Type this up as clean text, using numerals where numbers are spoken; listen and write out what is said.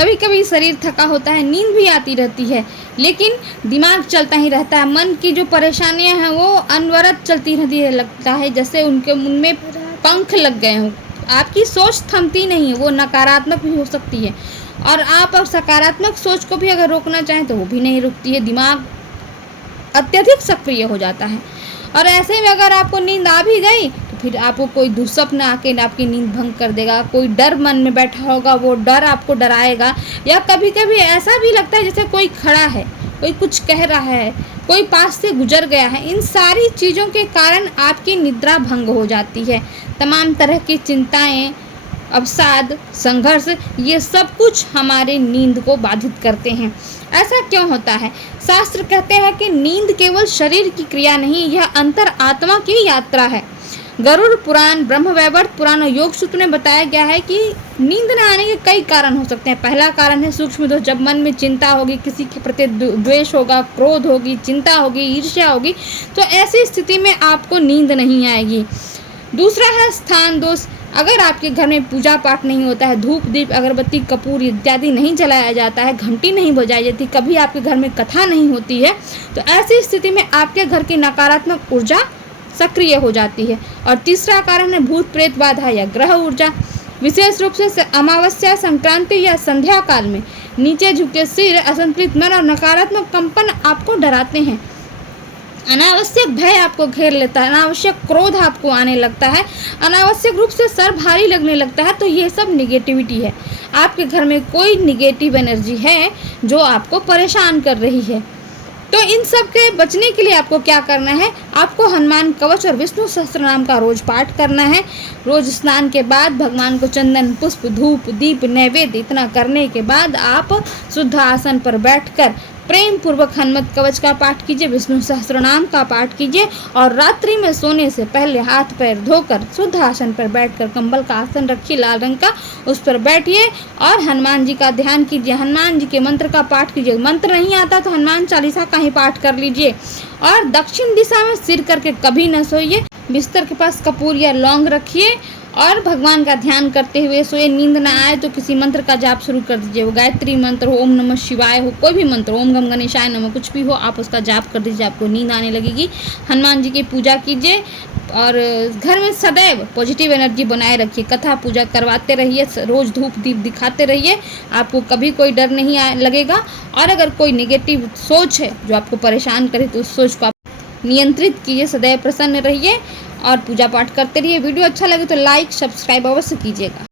कभी कभी शरीर थका होता है, नींद भी आती रहती है, लेकिन दिमाग चलता ही रहता है। मन की जो परेशानियां हैं वो अनवरत चलती रहती है, लगता है जैसे उनके उनमें पंख लग गए हों। आपकी सोच थमती नहीं है, वो नकारात्मक भी हो सकती है, और आप सकारात्मक सोच को भी अगर रोकना चाहें तो वो भी नहीं रुकती है। दिमाग अत्यधिक सक्रिय हो जाता है, और ऐसे में अगर आपको नींद आ भी गई तो फिर आपको कोई दुःस्वप्न आके आपकी नींद भंग कर देगा। कोई डर मन में बैठा होगा, वो डर आपको डराएगा, या कभी कभी ऐसा भी लगता है जैसे कोई खड़ा है, कोई कुछ कह रहा है, कोई पास से गुजर गया है। इन सारी चीज़ों के कारण आपकी निद्रा भंग हो जाती है। तमाम तरह की चिंताएं, अवसाद, संघर्ष, ये सब कुछ हमारे नींद को बाधित करते हैं। ऐसा क्यों होता है? शास्त्र कहते हैं कि नींद केवल शरीर की क्रिया नहीं, यह अंतर आत्मा की यात्रा है। गरुड़ पुराण, ब्रह्मवैवर्त पुराण और योग सूत्र में बताया गया है कि नींद न आने के कई कारण हो सकते हैं। पहला कारण है सूक्ष्म दोष। जब मन में चिंता होगी, किसी के प्रति द्वेष होगा, क्रोध होगी, चिंता होगी, ईर्ष्या होगी, तो ऐसी स्थिति में आपको नींद नहीं आएगी। दूसरा है स्थान दोष। अगर आपके घर में पूजा पाठ नहीं होता है, धूप दीप अगरबत्ती कपूर इत्यादि नहीं जलाया जाता है, घंटी नहीं बजाई जाती, कभी आपके घर में कथा नहीं होती है, तो ऐसी स्थिति में आपके घर की नकारात्मक ऊर्जा सक्रिय हो जाती है। और तीसरा कारण है भूत प्रेत बाधा या ग्रह ऊर्जा। विशेष रूप से अमावस्या, संक्रांति या संध्या काल में नीचे झुके सिर, असंतुलित मन और नकारात्मक कंपन आपको डराते हैं। अनावश्यक भय आपको घेर लेता है, अनावश्यक क्रोध आपको आने लगता है, अनावश्यक रूप से सर भारी लगने लगता है। तो ये सब निगेटिविटी है। आपके घर में कोई निगेटिव एनर्जी है जो आपको परेशान कर रही है। तो इन सब के बचने के लिए आपको क्या करना है? आपको हनुमान कवच और विष्णु सहस्त्रनाम का रोज पाठ करना है। रोज स्नान के बाद भगवान को चंदन, पुष्प, धूप, दीप, नैवेद्य इतना करने के बाद आप शुद्ध आसन पर बैठकर प्रेम पूर्वक हनुमत कवच का पाठ कीजिए, विष्णु सहस्त्रनाम का पाठ कीजिए, और रात्रि में सोने से पहले हाथ पैर धोकर शुद्ध आसन पर बैठकर, कंबल का आसन रखिए लाल रंग का, उस पर बैठिए और हनुमान जी का ध्यान कीजिए, हनुमान जी के मंत्र का पाठ कीजिए। मंत्र नहीं आता तो हनुमान चालीसा का ही पाठ कर लीजिए, और दक्षिण दिशा में सिर करके कभी न सोइए। बिस्तर के पास कपूर या लौंग रखिए और भगवान का ध्यान करते हुए सोए। नींद ना आए तो किसी मंत्र का जाप शुरू कर दीजिए। वो गायत्री मंत्र हो, ओम नमः शिवाय हो, कोई भी मंत्र, ओम गम गणेशाय नमः, कुछ भी हो, आप उसका जाप कर दीजिए, आपको नींद आने लगेगी। हनुमान जी की पूजा कीजिए और घर में सदैव पॉजिटिव एनर्जी बनाए रखिए। कथा पूजा करवाते रहिए, रोज़ धूप दीप दिखाते रहिए, आपको कभी कोई डर नहीं लगेगा। और अगर कोई नेगेटिव सोच है जो आपको परेशान करे तो उस सोच को आप नियंत्रित कीजिए, सदैव प्रसन्न रहिए और पूजा पाठ करते रहिए। वीडियो अच्छा लगे तो लाइक सब्सक्राइब अवश्य कीजिएगा।